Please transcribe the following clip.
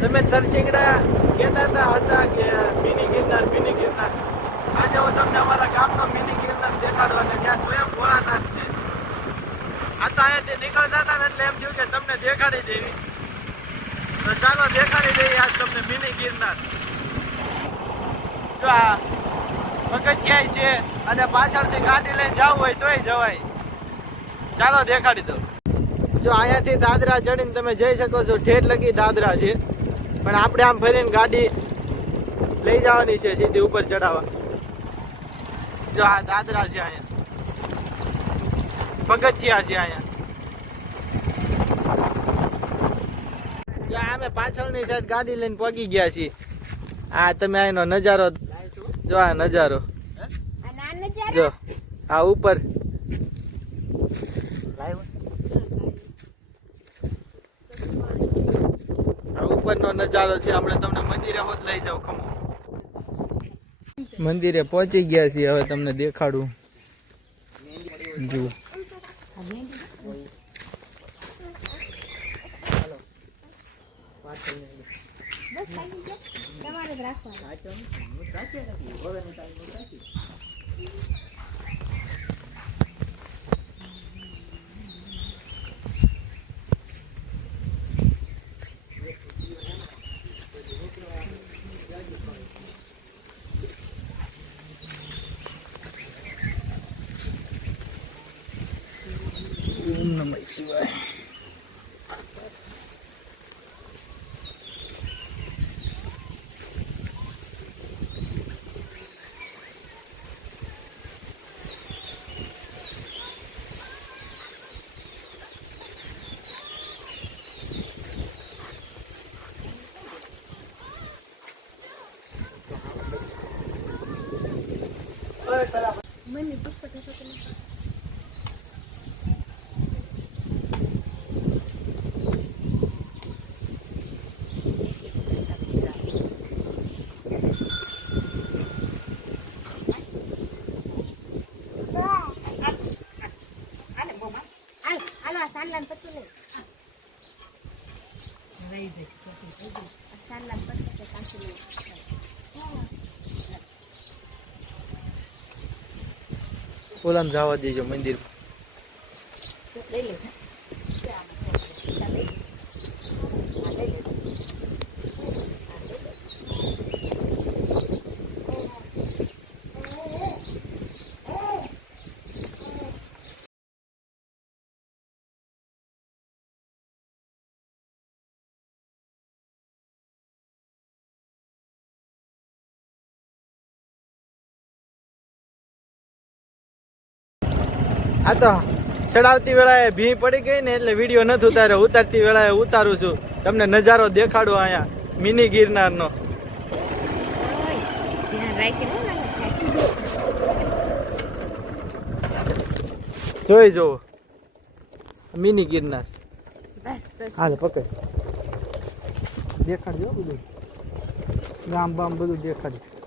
તમે તરશીંગડા કહેતા હતા કે મિની ગિરનાર આજે હું તમને અમારા ગામનો મિની ગિરનાર દેખાડવા અને ત્યાં સ્વયં ભોળાનાથ છે. આ તો અહીંયાથી નીકળતા હતા ને એટલે એમ થયું કે તમને દેખાડી દેવી. તો ચાલો દેખાડી દઈએ આજ તમને મિની ગિરનાર. જો આ પગથિયા છે અને પાછળથી ગાડી લઈને જવું હોય તોય જવાય. ચાલો દેખાડી દઉં. જો અહીંયાથી દાદરા ચડીને તમે જઈ શકો છો. ઠેઠ લગી દાદરા છે, પણ આપણે આમ ફરીને ગાડી લઈ જવાની છે સીધી ઉપર ચડાવવા. જો આ દાદરા છે, અહીંયા પગથિયા છે. અહીંયા જો અમે પાછળની સાઈડ ગાડી લઈને પગી ગયા છીએ. આ તમે અહીંનો નજારો જો. આ નજારો જો. આ ઉપર ઉપરનો નજારો છે. આપણે તમને મંદિરે હોત લઈ જાવ. ખમો મંદિરે પહોંચી ગયા છીએ. હવે તમને દેખાડું. જુઓ ઓમ નમઃ શિવાય. ઓલામ જવા દેજો મંદિર. આ તો ચડાવતી વેળાએ ભી પડી ગઈ ને એટલે વિડીયો નથી ઉતાર્યો. ઉતારતી વેળાએ ઉતારું છું. તમને નજારો દેખાડું અહીંયા મિની ગિરનારનો. જોઈ જુઓ મિની ગિરનાર. હાલ પકડ. દેખાડજો બધું ગામ બામ બધું દેખાડજો.